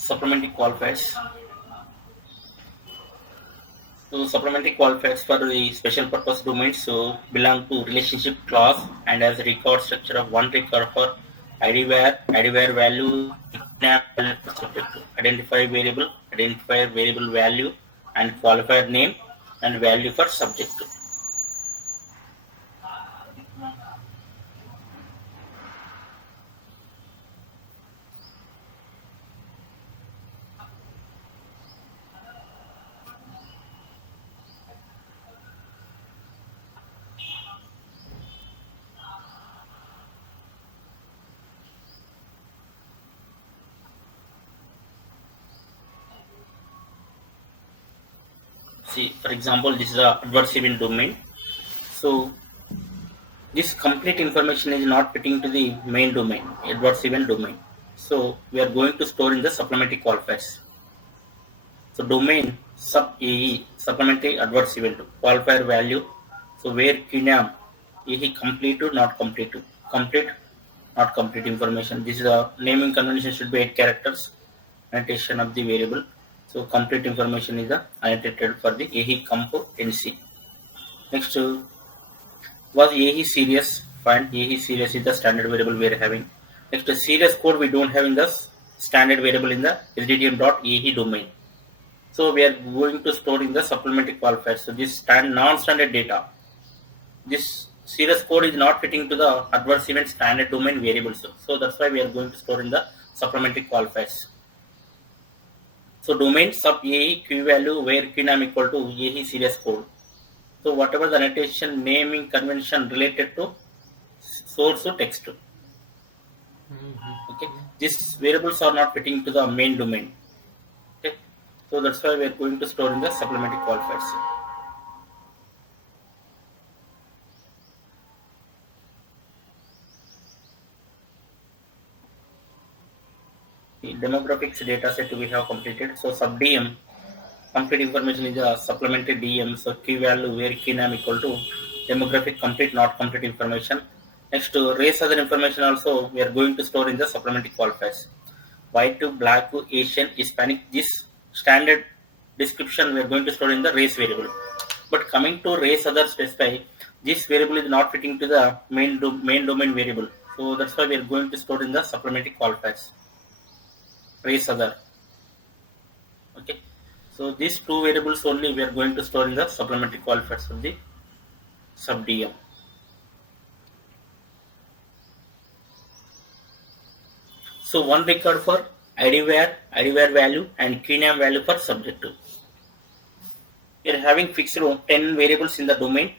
Supplementary qualifiers. So supplementary qualifiers for the special purpose domains belong to relationship class and has a record structure of one record for ID where value, subject to identifier variable value, and qualifier name and value for subject to. See, for example, this is a adverse event domain. So this complete information is not fitting to the main domain, adverse event domain. So we are going to store in the supplementary qualifiers. So domain sub AE supplementary adverse event qualifier value. So where QNAM AE complete to not complete to complete not complete information. This is a naming convention should be 8 characters. Annotation of the variable. So complete information is the annotated for the AE compo NC. Next was AE serious. Find AE serious is the standard variable we are having. Next serious code we don't have in the standard variable in the SDTM.AE domain. So we are going to store in the supplementary qualifiers. So this non-standard data, this serious code is not fitting to the adverse event standard domain variables. So that's why we are going to store in the supplementary qualifiers. So domain sub AE Q value where QNAM equal to AE serious code. So whatever the annotation naming convention related to source to text. Okay, these variables are not fitting to the main domain. Okay, so that's why we are going to store in the supplementary qualifiers. The demographics data set we have completed. So SUPPDM complete information is a supplementary DM. So key value where key name equal to demographic complete not complete information. Next to race other information also we are going to store in the supplementary qualifiers. White to black to Asian Hispanic. This standard description we are going to store in the race variable. But coming to race other specify, this variable is not fitting to the main domain variable. So that's why we are going to store in the supplementary qualifiers. Race other. Okay. So these two variables only we are going to store in the supplementary qualifiers of the SUPPDM. So one record for ID where value and key name value for subject to. We are having fixed 10 variables in the domain.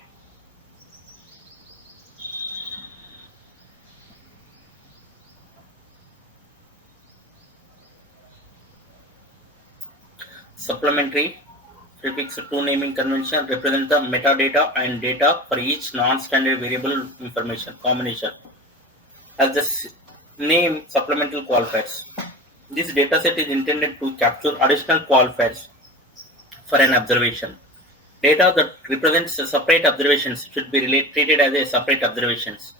Supplementary prefix to naming convention represent the metadata and data for each non-standard variable information combination as the name supplemental qualifiers. This dataset is intended to capture additional qualifiers for an observation. Data that represents separate observations should be treated as a separate observations.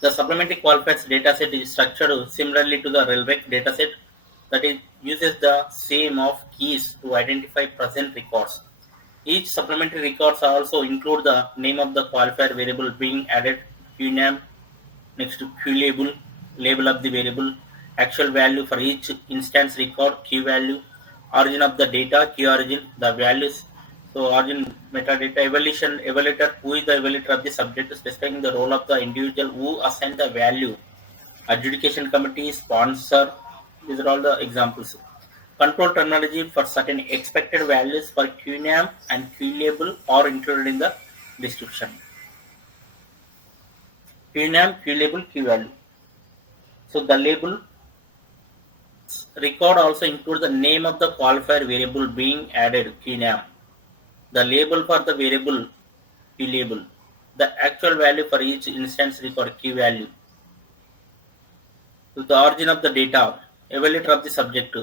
The supplementary qualifiers dataset is structured similarly to the RELREC dataset that it uses the same of keys to identify present records. Each supplementary records also include the name of the qualifier variable being added, QNAM, next to QLabel, label of the variable, actual value for each instance record, Q value, origin of the data, Q origin, the values. So origin metadata evaluator, who is the evaluator of the subject, specifying the role of the individual who assigned the value, adjudication committee, sponsor. These are all the examples. Control terminology for certain expected values for QNAM and QLabel are included in the description. QNAM, QLabel, QValue. So the label record also includes the name of the qualifier variable being added, QNAM. The label for the variable, QLabel. The actual value for each instance record, QValue. So the origin of the data, evaluator of the subject.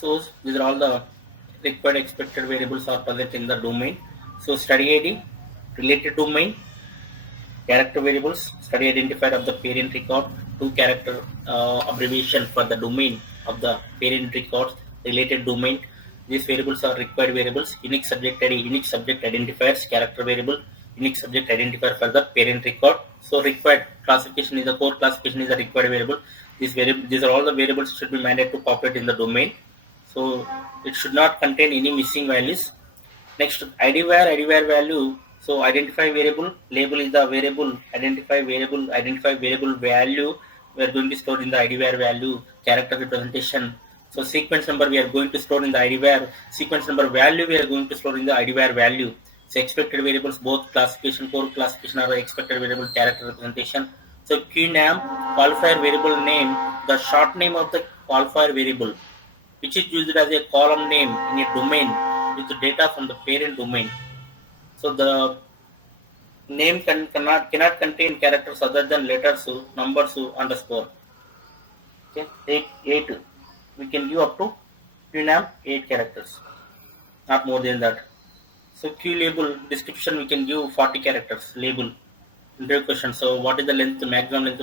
So these are all the required expected variables are present in the domain. So study ID, related domain, character variables, study identifier of the parent record, two character abbreviation for the domain of the parent records, related domain. These variables are required variables. Unique subject ID, unique subject identifiers, character variable, unique subject identifier for the parent record. So required classification is the core classification is a required variable. These are all the variables should be mandated to populate in the domain. So it should not contain any missing values. Next, ID var value. So identify variable, label is the variable, identify variable value. We are going to store in the ID var value, character representation. So sequence number we are going to store in the ID var, sequence number value we are going to store in the ID var value. So expected variables, both classification, core classification are expected variable, character representation. So QNAM, qualifier variable name, the short name of the qualifier variable, which is used as a column name in a domain with data from the parent domain. So the name cannot contain characters other than letters, numbers, underscore. Okay, eight. We can give up to QNAM 8 characters, not more than that. So Q label description we can give 40 characters label. Great question. So what is the length, maximum length?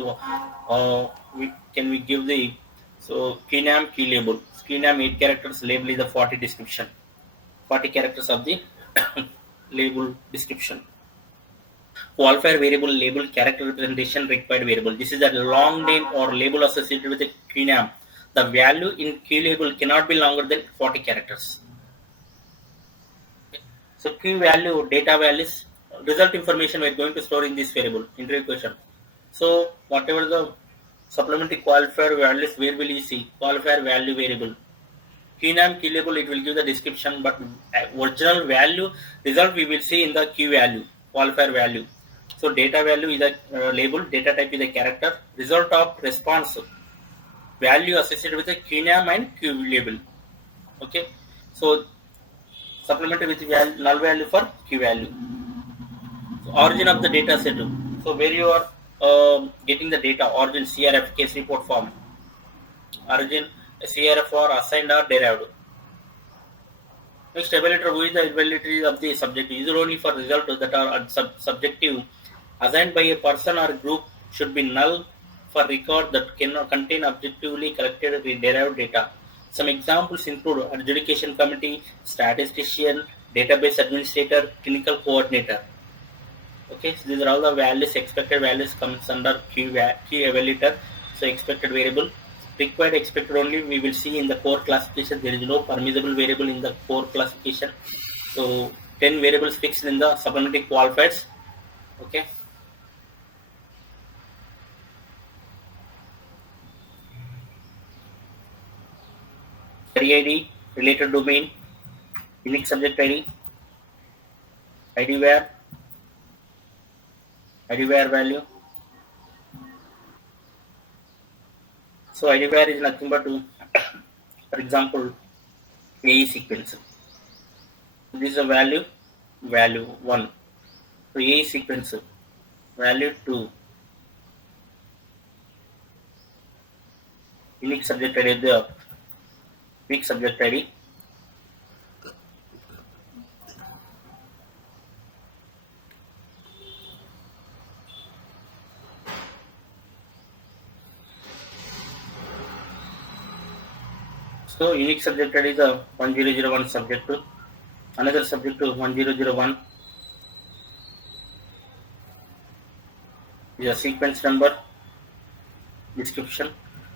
Can we give the QNAM Q label? QNAM 8 characters, label is the 40 description. 40 characters of the label description. Qualifier variable label character representation required variable. This is a long name or label associated with a QNAM. The value in Q label cannot be longer than 40 characters. So Q value, data values, result information we are going to store in this variable. Interview question. So whatever the supplementary qualifier values, where will you see? Qualifier value variable. QNAM key label, it will give the description, but original value result we will see in the Q value, qualifier value. So data value is a label, data type is a character, result of response value associated with the QNAM and Q label. Okay, so supplementary with value, null value for Q value. So origin of the data set. So where you are getting the data, origin CRF case report form, origin CRF or assigned or derived. Next, evaluator, who is the evaluator of the subject? User only for results that are subjective, assigned by a person or group, should be null for record that cannot contain objectively collected derived data. Some examples include adjudication committee, statistician, database administrator, clinical coordinator. Okay, so these are all the values, expected values comes under Q evaluator. So expected variable. Required expected only we will see in the core classification. There is no permissible variable in the core classification. So 10 variables fixed in the supplementary qualifiers. Okay. Study ID, related domain, unique subject ID, ID var value. So ID var is nothing but, for example, AE sequence. This is a value 1. So AE sequence, value 2. Unique subject ID, the weak subject ID. So unique subject ID is the 1001 subject to another subject to 1001 is a sequence number description.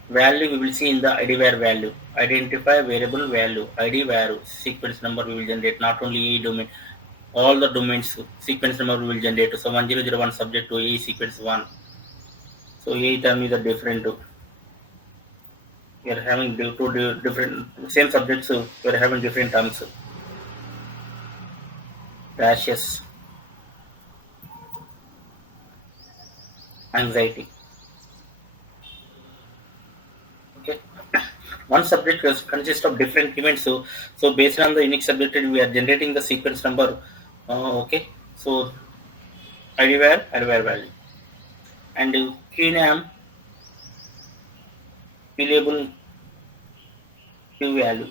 Value we will see in the ID var value. Identify variable value. ID var sequence number we will generate, not only A domain, all the domains sequence number we will generate. So 1001 subject to A sequence 1. So A term is a different. We are having two different same subjects. So we are having different terms. Rashes, anxiety. Okay. One subject consists of different events. So based on the unique subject, we are generating the sequence number. Okay. So ID var value, and QNAM Q label Q value.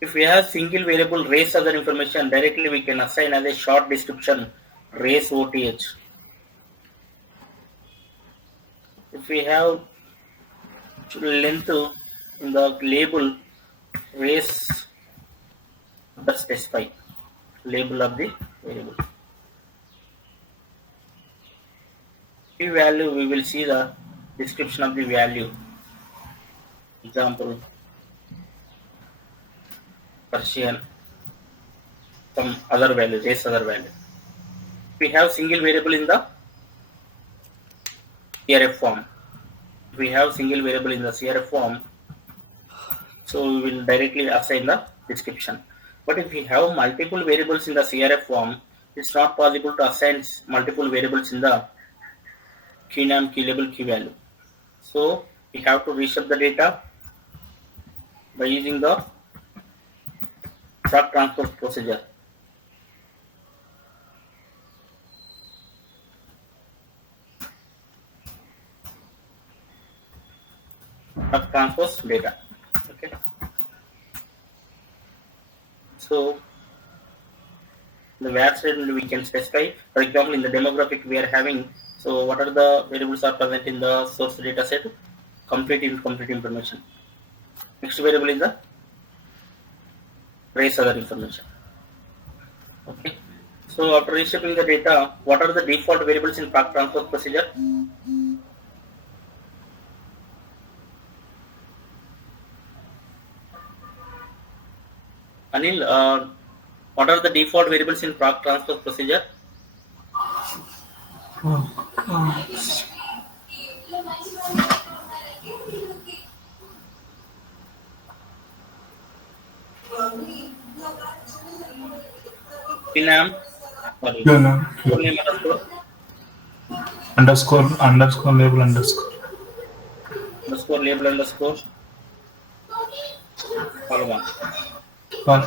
If we have single variable race other information, directly we can assign as a short description race OTH. If we have length in the label race, but specify label of the variable. P value, we will see the description of the value. Example, Persian, some other value, race other value. We have single variable in the CRF form. We have single variable in the CRF form, so we will directly assign the description. But if we have multiple variables in the CRF form, it's not possible to assign multiple variables in the key name, key label, key value. So we have to reshape the data by using the struct transpose procedure. Struct transpose data. Okay. So the where statement we can specify. For example, in the demographic we are having. So what are the variables are present in the source data set? Complete incomplete information. Next variable is the race other information. Okay. So after reshaping the data, what are the default variables in struct transpose procedure? Anil, what are the default variables in struct transpose procedure? Name, sorry, No, no. full name Underscore label underscore label underscore column. uh,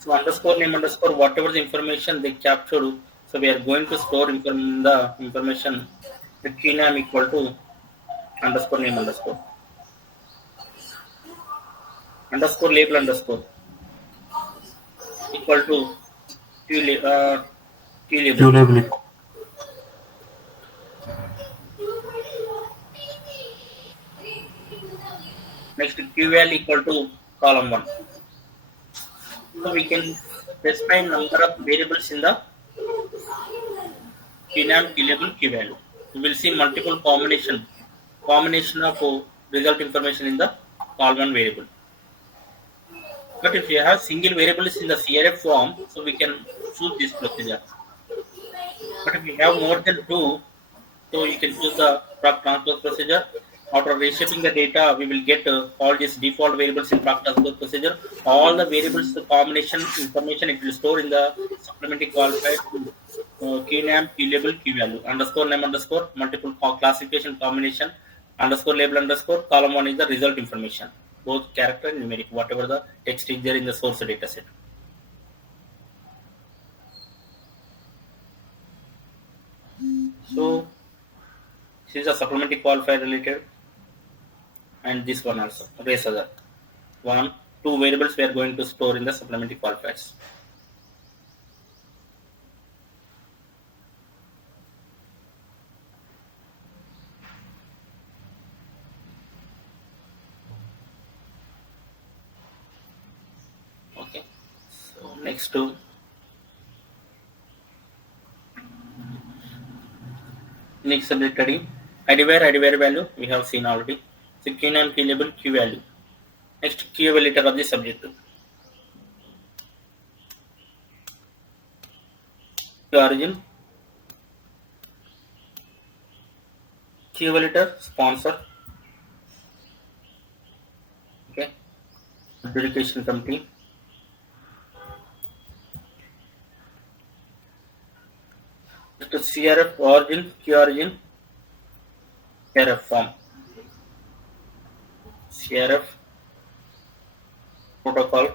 So underscore name underscore whatever the information they captured. So we are going to store the information. The key name equal to underscore name underscore label underscore equal to key label. Q label. Next key value equal to column 1. So we can specify number of variables in the key name, key label, key value. We will see multiple combination of result information in the column 1 variable. But if you have single variables in the CRF form, so we can choose this procedure. But if you have more than two, so you can choose the struct transpose procedure. After reshaping the data, we will get all these default variables in struct transpose procedure. All the variables, the combination information, it will store in the supplementary qualified key name, key label, key value, underscore name underscore, multiple classification combination, underscore label underscore, column 1 is the result information, both character and numeric, whatever the text is there in the source data set. So this is a supplementary qualifier related, and this one also, race other. Two variables we are going to store in the supplementary qualifiers. Okay. So next to next subject heading, ID value we have seen already. So key name, key label, key value. Next key evaluator of the subject. Key origin, key evaluator, sponsor. Okay. Adjudication committee. Next CRF origin, key origin, CRF form. CRF protocol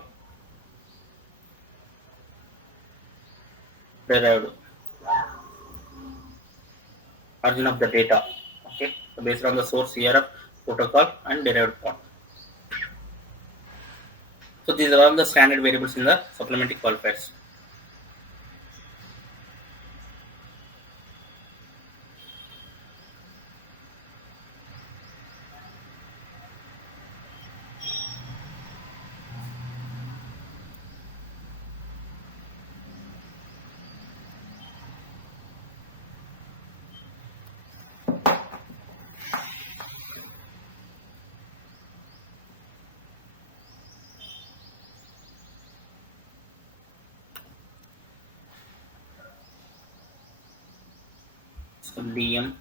derived origin of the data. Okay, so based on the source CRF protocol and derived form. So these are all the standard variables in the supplementary qualifiers. SUPPDM.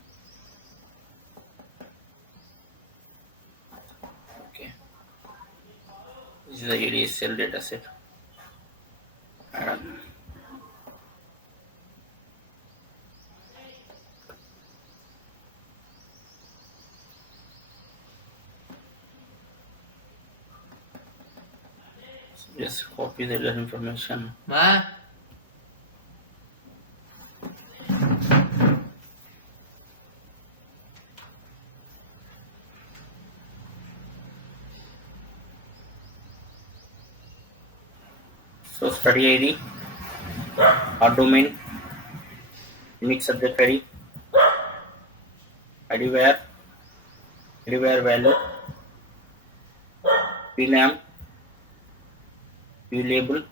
Okay. This is the ADSL dataset. Um, just copy the other information. So study ID, our domain, unique subject ID, ID where value, pname, label,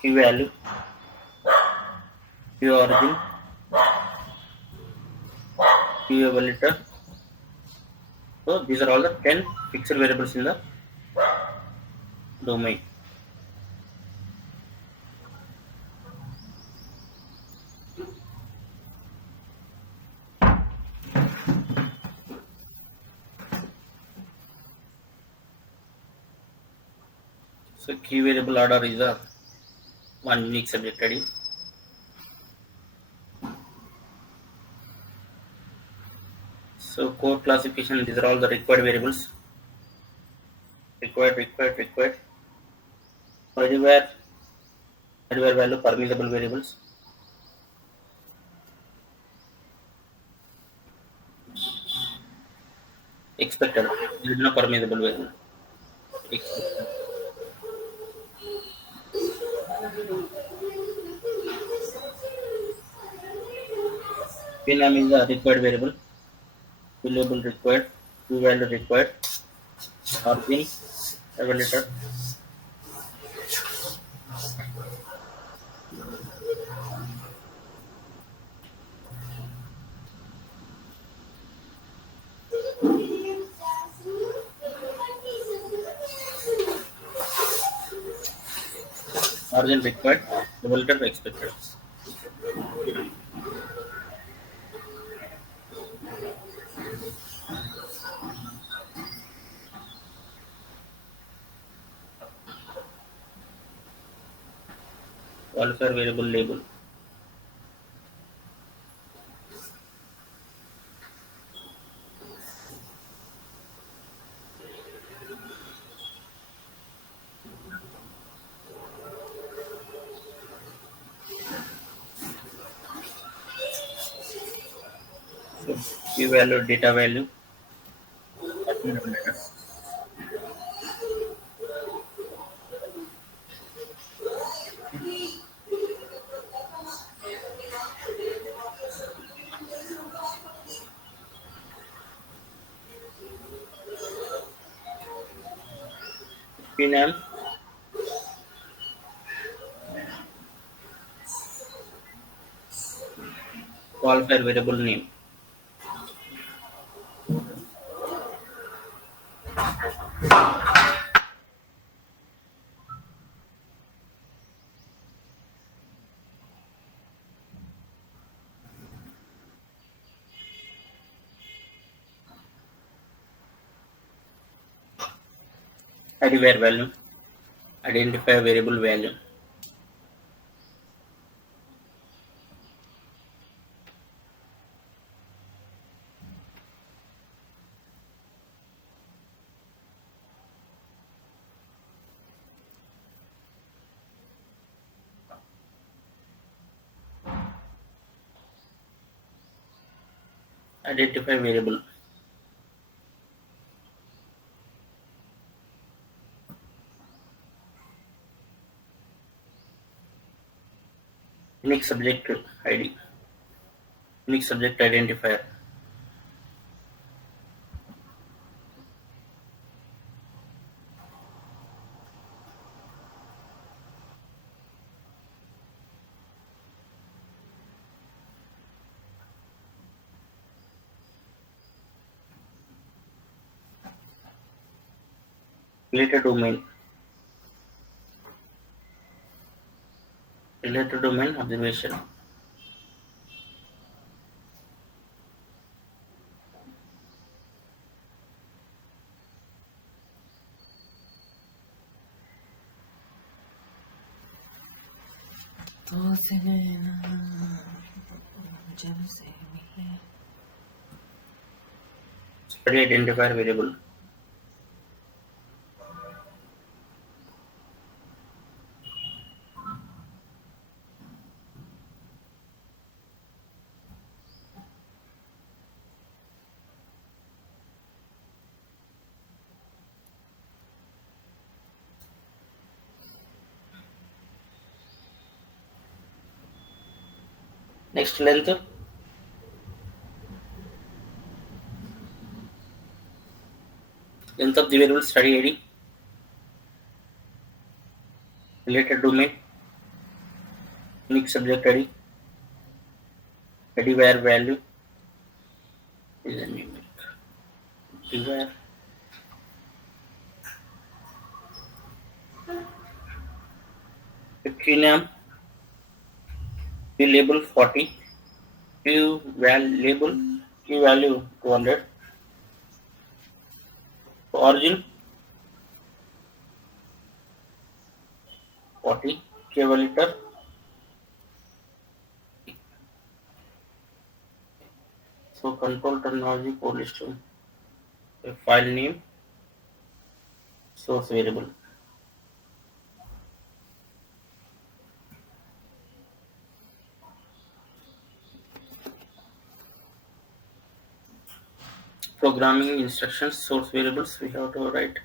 key value, key origin, key evaluator. So these are all the 10 fixed variables in the domain. So key variable order is a one unique subject ID. So core classification, these are all the required variables. Required. Everywhere value permissible variables. Expected. There is no permissible variable. Expected. Pname is a required variable. Label required. Key value required. Origin evaluator. Origin required. Evaluator expected. Qualifier variable label. So key value, data value. Evaluator. Pname. Qualifier variable name. ID where value. Identify variable value. Identify variable. unique subject ID, unique subject identifier, related domain observation. Study identifier variable. Next, length of the variable study ID, related domain, unique subject ID, ID where value is a numeric. ID where name P label 40, label P value 200, origin 40, K value. So control terminology code listing, a file name, source variable. Programming instructions, source variables we have to write.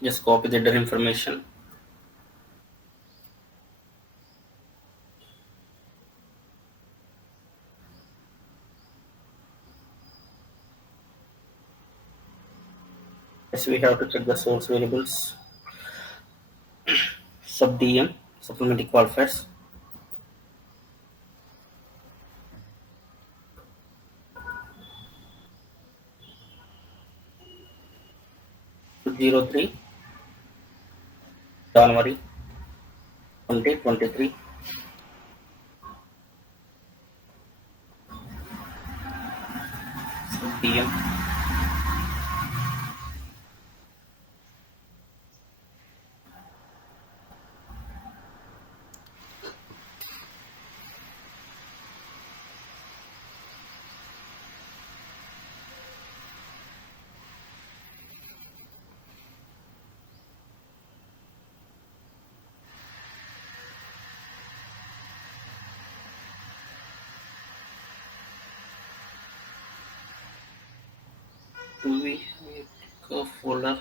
Just copy the header information. Yes, we have to check the source variables. SUPPDM, supplementary qualifiers. 03 January 2023. SUPPDM. Do we have a folder?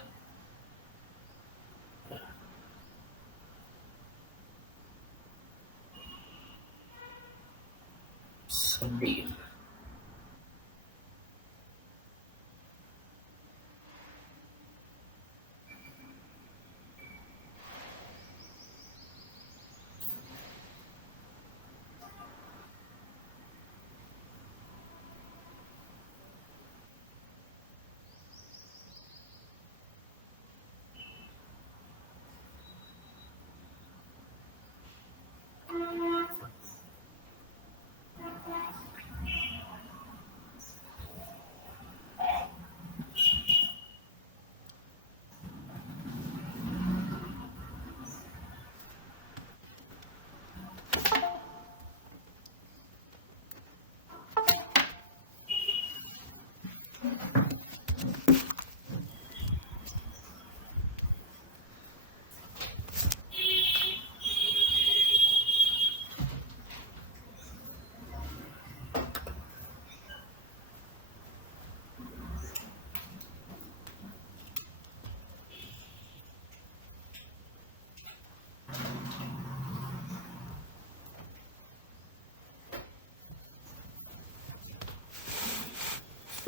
SUPPDM.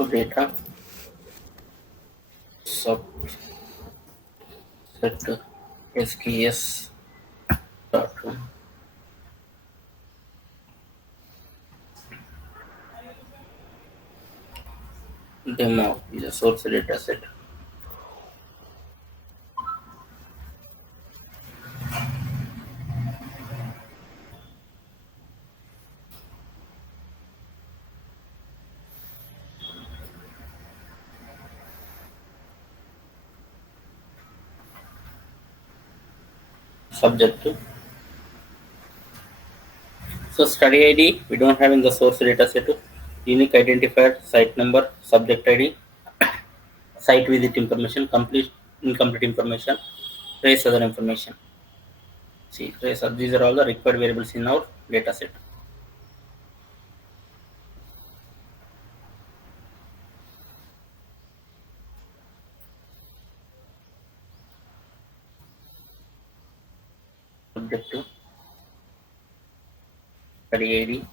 data subset SKS dot demo is a source data set. Subject. So study ID we don't have in the source data set. Unique identifier, site number, subject ID, site visit information, complete incomplete information, trace other information. See, trace these are all the required variables in our data set. Subject to study ID,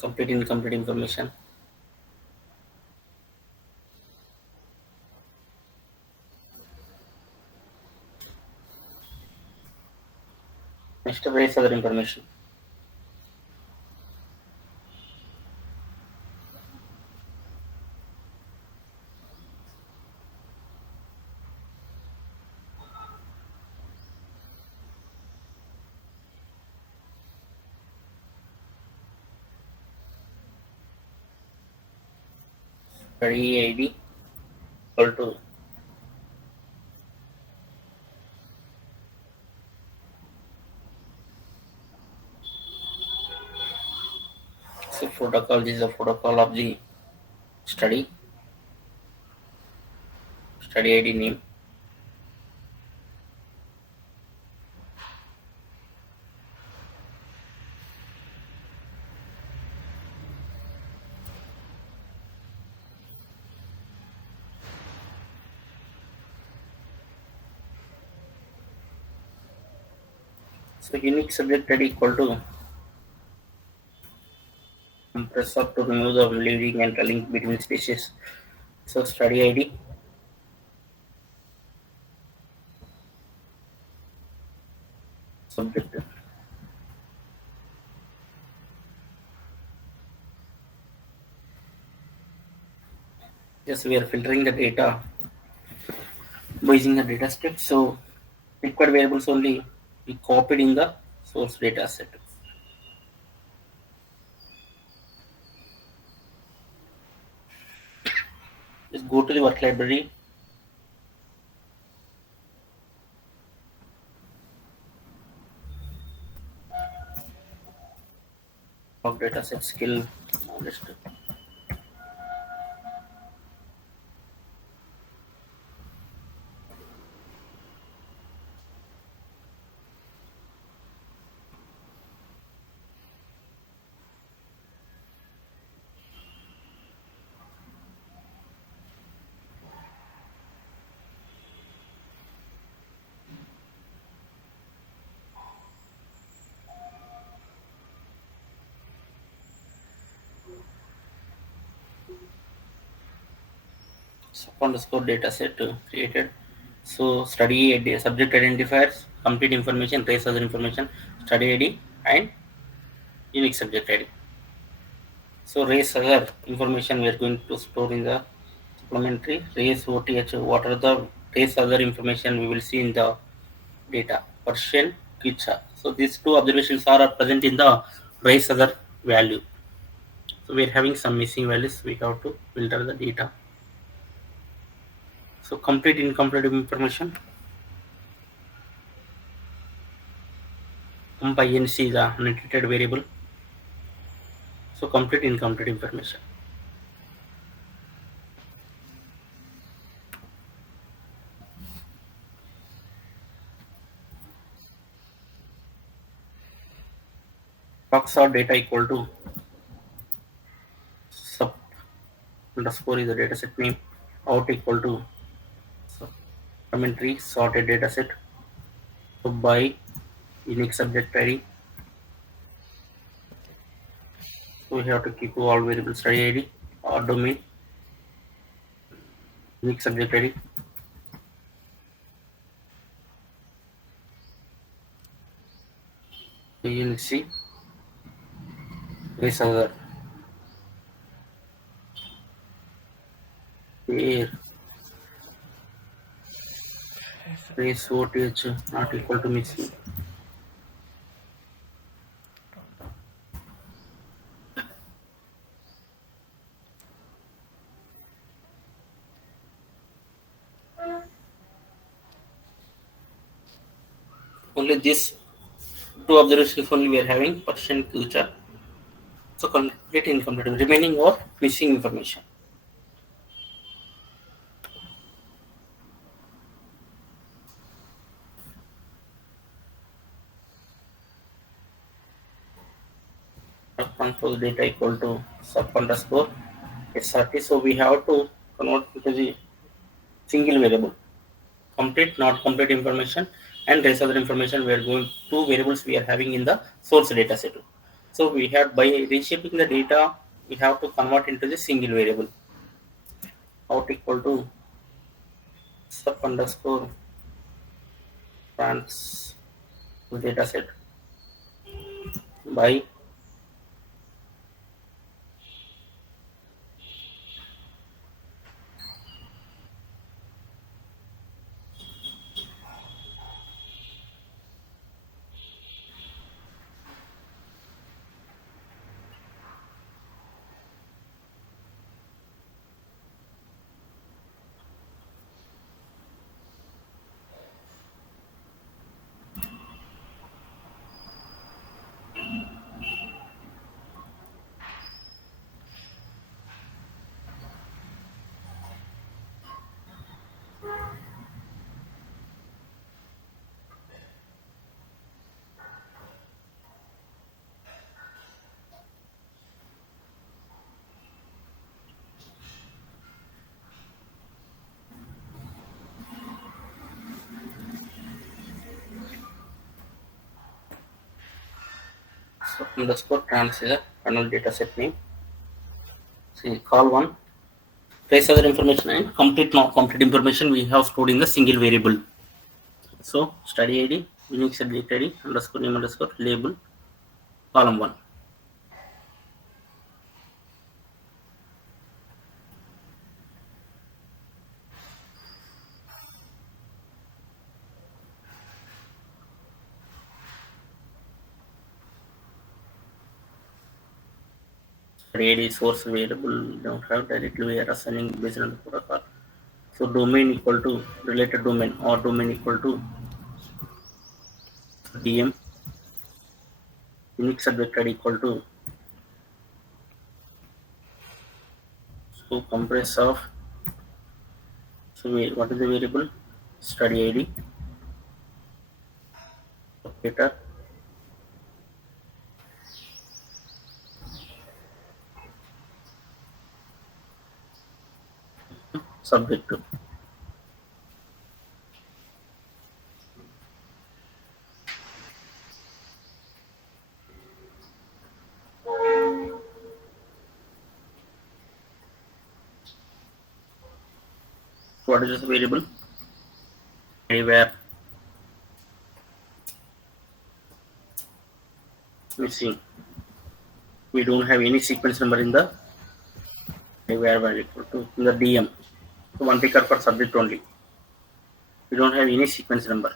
complete incomplete information, next trace other information. Study ID equal to so protocol. This is a protocol of the study ID name. So unique subject ID equal to compressor to remove the leading and link between species. So study ID subject. Yes, we are filtering the data by using the data set. So required variables only we copied in the source data set. Just go to the work library. Of data set skill list. Sub underscore data set created. So study ID, subject identifiers, complete information, trace other information, study ID, and unique subject ID. So race other information we are going to store in the supplementary. Race OTH, what are the race other information we will see in the data. Persian, Kicha. So these two observations are present in the race other value. So we are having some missing values. We have to filter the data. So complete incomplete information. By inc is a untreated variable. So complete incomplete information. Box or data equal to sub underscore is the dataset name. Out equal to supplementary sorted dataset. So by unique subject ID. So we have to keep all variables study ID or domain, unique subject ID. UNC, race other, pair, race OTH not equal to missing. Only this two observations only we are having, percent future. So complete incomplete, remaining or missing information. Control data equal to sub underscore SRT. So we have to convert into the single variable. Complete, not complete information, and rest other information we are going two variables we are having in the source data set. So we have by reshaping the data, we have to convert into the single variable. Out equal to sub underscore trans data set by sub underscore trans is a kernel data set name. See, call one. Trace other information and complete not complete information we have stored in the single variable. So study ID, unique subject ID, underscore name underscore label, column one. Study ID source variable don't have directly we are assigning based on the protocol. So domain equal to related domain or domain equal to DM, unique subject ID equal to so compress of so what is the variable study ID operator subject to. What is this variable? Where missing. We don't have any sequence number in the where value equal to in the DM. So one ticker for subject only. We don't have any sequence number.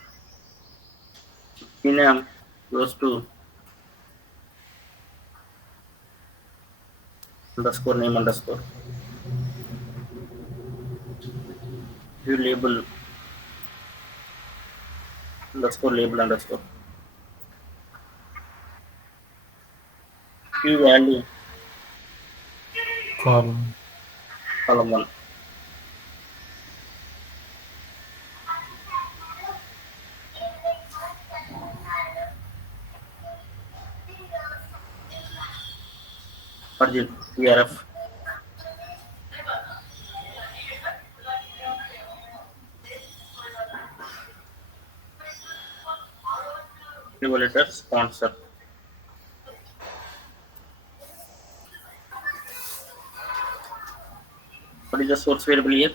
Enum goes to underscore name underscore. View label underscore label underscore. View value column, column one. Origin VRF. Evaluator sponsor. What is the source variable here?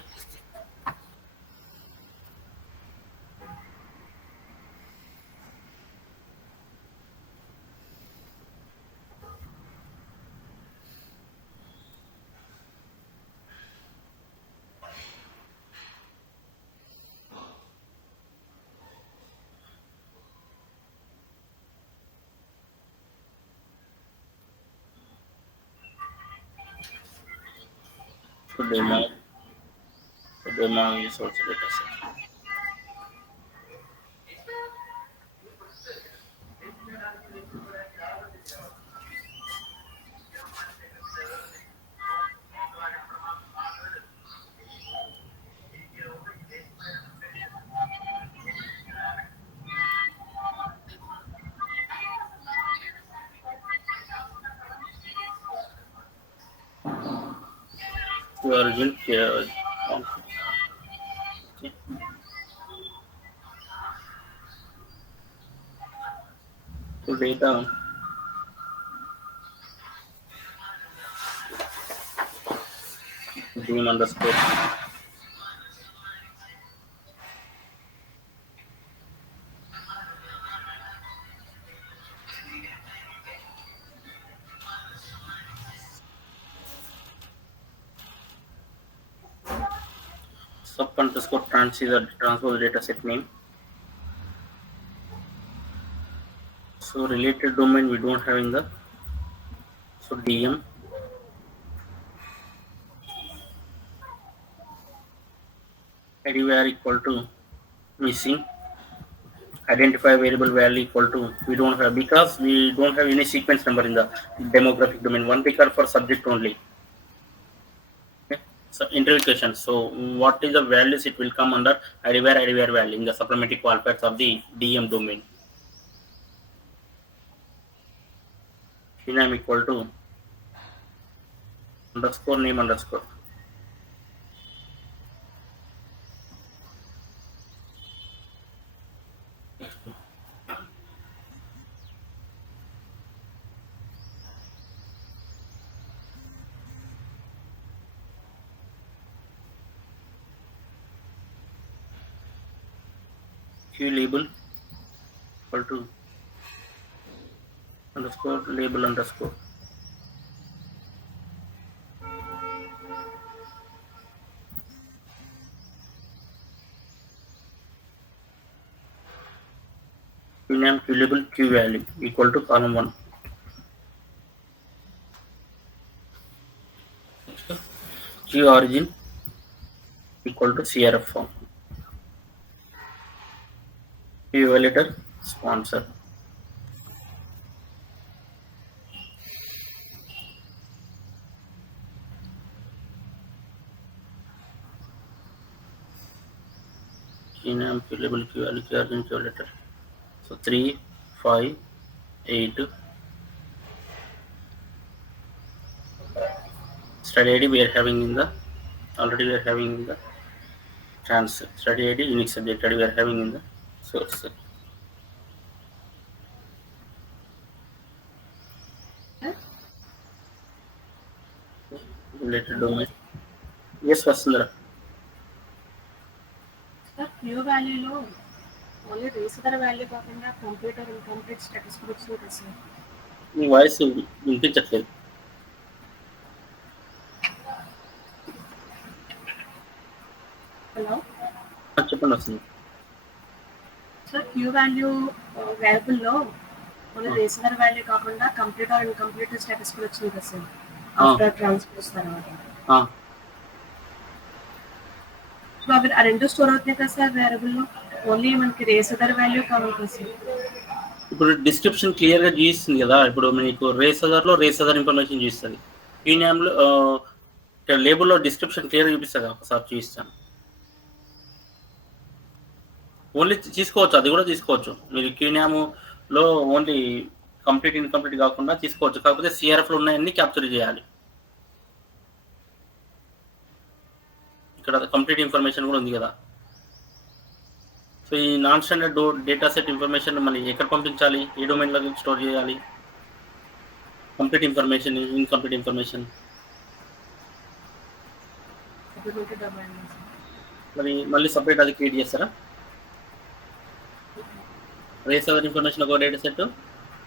So demo is also data set. To origin here. Okay. To data dim underscore sub underscore trans is a transpose data set name. So related domain we don't have in the so DM id var equal to missing identify variable value equal to we don't have because we don't have any sequence number in the demographic domain. One picker for subject only. Okay. So interrogation. So what is the values it will come under id var value in the supplementary qualifiers of the DM domain. Name equal to underscore name underscore. Q label equal to underscore label underscore. Q name Q label Q value equal to column 1. Q origin equal to CRF form. Q evaluator sponsor. Q name Q label Q value Q origin Q evaluator. So 3, 5, 8. Study ID we are having in the already we are having in the trans study ID unique subject ID we are having in the source related domain. Yes, Vasundhara. Sir Q వాల్యూలో only race other value కాకుండా complete or incomplete status కూడా వచ్చింది కదా sir. మీ voice వినిపించట్లేదు. Hello చెప్పండి వస్తుంది. Sir Q value వేరియబుల్లో ఓన్లీ రీసెదర్ వాల్యూ కాకుండా కంప్లీట్ ఆర్ ఇన్కంప్లీట్ స్టేటస్ కూడా వచ్చింది కదా సార్ ఆఫ్టర్ ట్రాన్స్పోజ్ తర్వాత. సో అవి ఆ రెండు స్టోర్ అవుతున్నాయి కదా సార్ వేరియబుల్లో, ఓన్లీ మనకి రీసెదర్ వాల్యూ కావాలి కదా సార్. ఇప్పుడు డిస్క్రిప్షన్ క్లియర్గా చూపిస్తుంది కదా. ఇప్పుడు మీకు రేసదర్లో రేసదర్ ఇన్ఫర్మేషన్ చూపిస్తుంది. క్యూన్యామ్లో లేబుల్లో డిస్క్రిప్షన్ క్లియర్గా చూపిస్తుంది. ఒకసారి చూపిస్తాను. ఓన్లీ తీసుకోవచ్చు, అది కూడా తీసుకోవచ్చు. మీరు క్యూన్యామ్లో ఓన్లీ కంప్లీట్ ఇన్కంప్లీట్ కాకుండా తీసుకోవచ్చు. కాకపోతే సిఆర్ఎఫ్లో ఉన్నాయన్నీ క్యాప్చర్ చేయాలి. ఇక్కడ కంప్లీట్ ఇన్ఫర్మేషన్ కూడా ఉంది కదా. సో ఈ non standard data set information మనం ఎక్కడ పంపించాలి, ఏ డొమైన్లో స్టోర్ చేయాలి, complete information incomplete information supplementary domain sir. మరి మళ్ళీ సపరేట్ అది క్రియేట్ చేస్తారా? రేస్ అదర్ ఇన్ఫర్మేషన్ ఒక డేటా సెట్,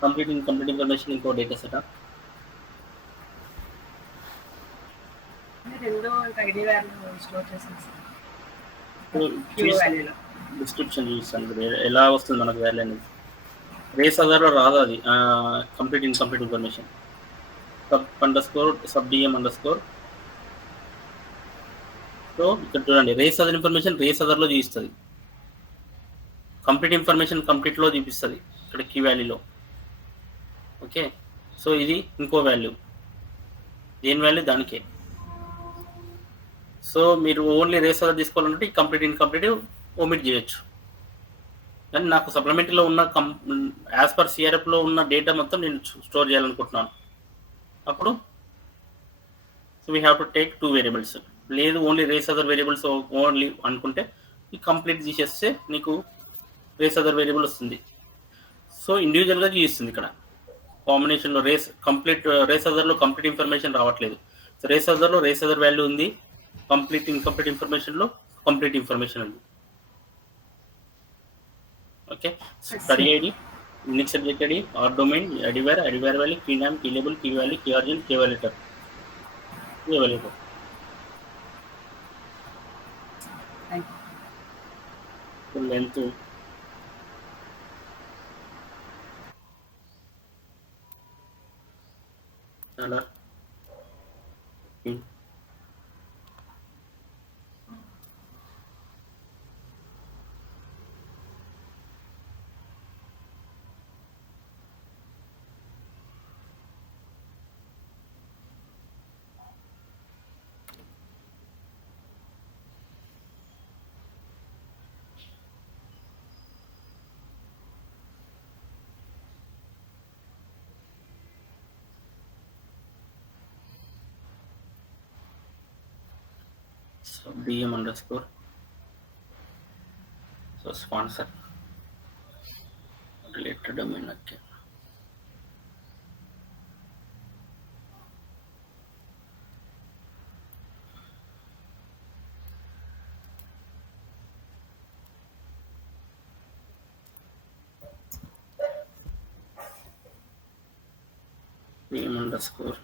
కంప్లీట్ ఇన్ఫర్మేషన్ ఇంకో డేటా సెట్. రెండు ఐడి వాల్యూ స్టోర్ చేశాను సార్. డిస్క్రిప్షన్ చూస్తాను ఎలా వస్తుంది మనకు వాల్యూ అనేది. రేస్ అదర్లో రాదు అది, complete incomplete information. SUPPDM _ so ఇక్కడ చూడండి, రేస్ అదర్ ఇన్ఫర్మేషన్ రేస్ అదర్లో చూపిస్తుంది, కంప్లీట్ ఇన్ఫర్మేషన్ కంప్లీట్లో చూపిస్తుంది ఇక్కడ కీ వాల్యూలో. ఓకే, సో ఇది ఇంకో వాల్యూ, దేని వాల్యూ దానికే. సో మీరు ఓన్లీ రేస్ అదర్ తీసుకోవాలంటే ఈ కంప్లీట్ ఇన్కంప్లీట్ ఓమిట్ చేయొచ్చు. కానీ నాకు సప్లిమెంటరీలో ఉన్న యాజ్ పర్ సిఆర్ఎఫ్లో ఉన్న డేటా మొత్తం నేను స్టోర్ చేయాలనుకుంటున్నాను. అప్పుడు so we have to take 2 variables. లేదు only race other variables only అనుకుంటే ఈ కంప్లీట్ తీసేస్తే నీకు రేస్ అదర్ వేరియబుల్ వస్తుంది. సో ఇండివిజువల్గా చూపిస్తుంది ఇక్కడ కాంబినేషన్లో రేస్ అదర్లో కంప్లీట్ ఇన్ఫర్మేషన్ రావట్లేదు. సో రేస్ అదర్లో రేస్ అదర్ వాల్యూ ఉంది, కంప్లీట్ ఇన్కంప్లీట్ ఇన్ఫర్మేషన్లో కంప్లీట్ ఇన్ఫర్మేషన్ ఉంది. Okay, study ID, unique subject ID, R domain, IDVAR value, Q name, Q label, Q value, Q origin, Q evaluator, length, అలా SUPPDM _ so sponsor related domain. Okay, DM _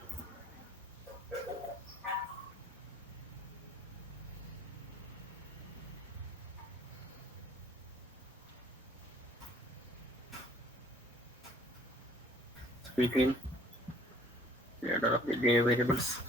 between ladder of the day variables.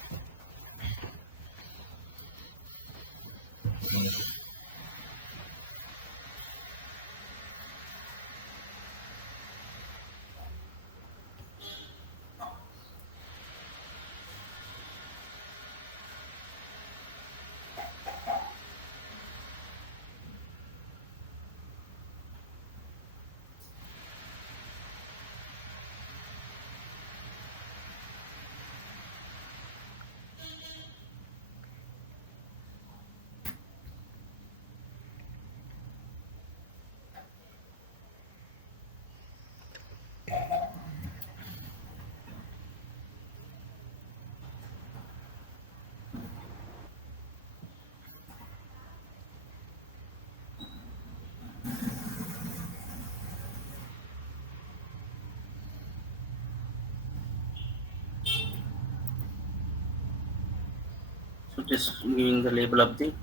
So just giving the label of the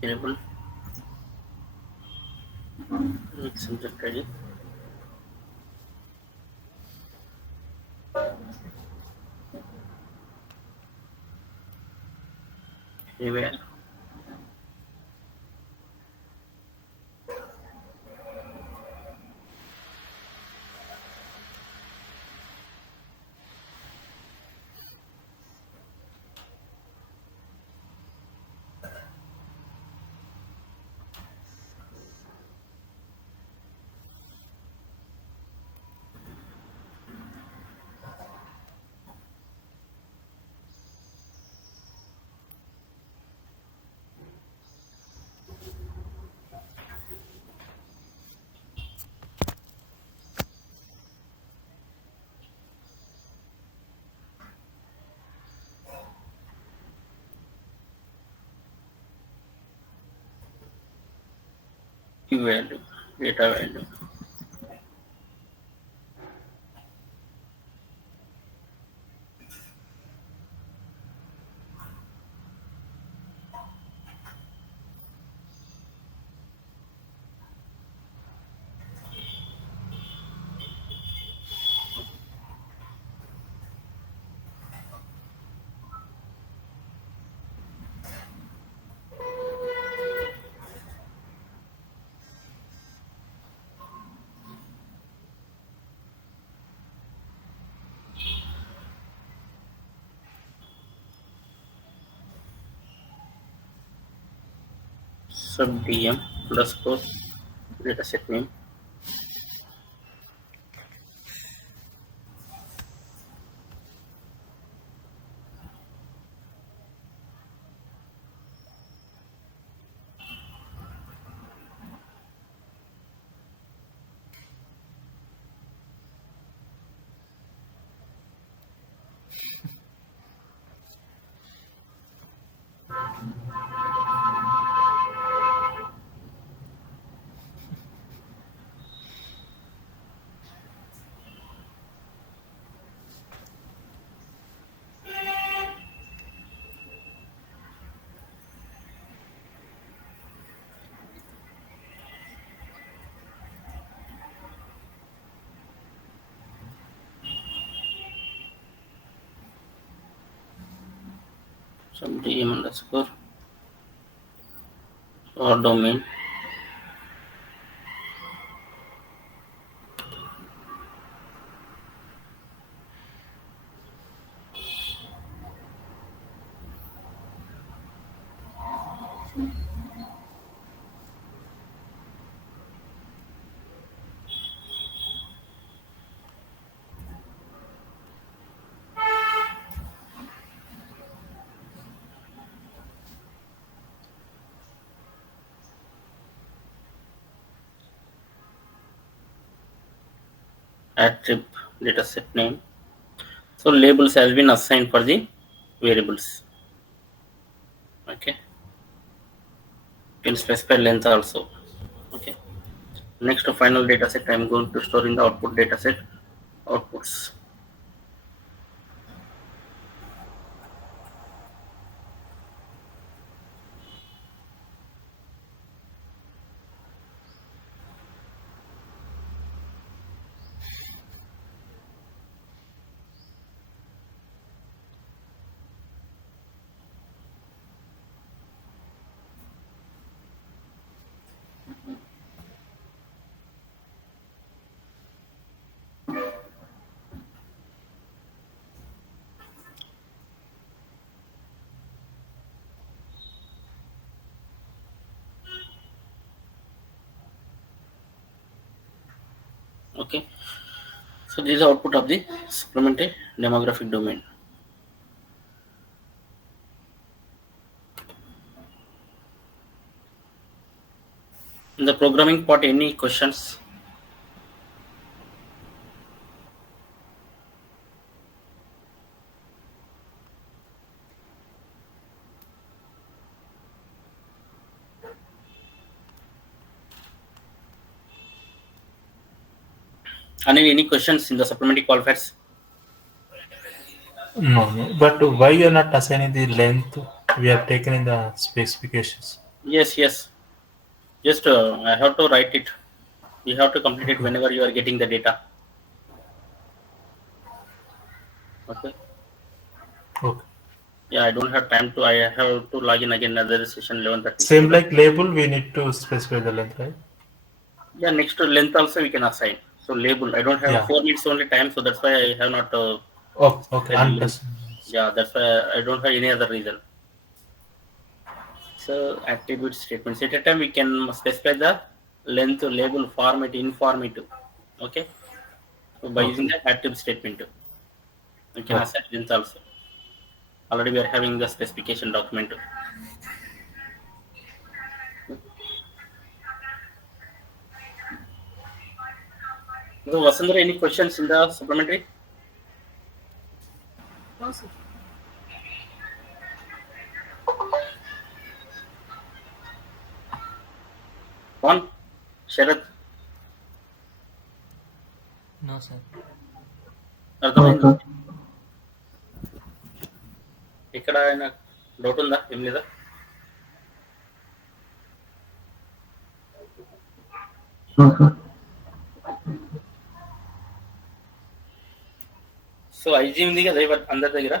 variable, subject ID, anywhere, Q value, data value. SUPPDM underscore dataset name. SUPPDM underscore or domain. Attrib dataset name. So labels has been assigned for the variables. Okay. You can specify length also. Okay. Next final dataset I am going to store in the output dataset outputs. Okay. So this is the output of the supplementary demographic domain. In the programming part, any questions? Any questions in the supplementary qualifiers? No, no. But why you're not assigning the length we have taken in the specifications? Yes, yes. Just I have to write it. You have to complete it Okay. whenever you are getting the data. Okay. Okay. Yeah, I don't have time to. I have to log in again another session 11:30. So Same that like label, we need to specify the length, right? yeah, next to length also we can assign. So label. I don't have Yeah. 4 minutes only time, so that's why I have not Oh, okay. specified length. Understand. Yeah, that's why I don't have any other reason. So attribute statements. At a time we can specify the length, label, format, informative. Okay. So by using Okay. the attribute statement, we can Okay. assign length also. Already we are having the specification document. So wasn't there any questions in the supplementary? No, sir. One. Sharath no sir. అర్థమైంది. ఇక్కడ ఆయన doubt ఉందా? ఏం లేదా? So IG ఉంది కదా అందరి దగ్గర.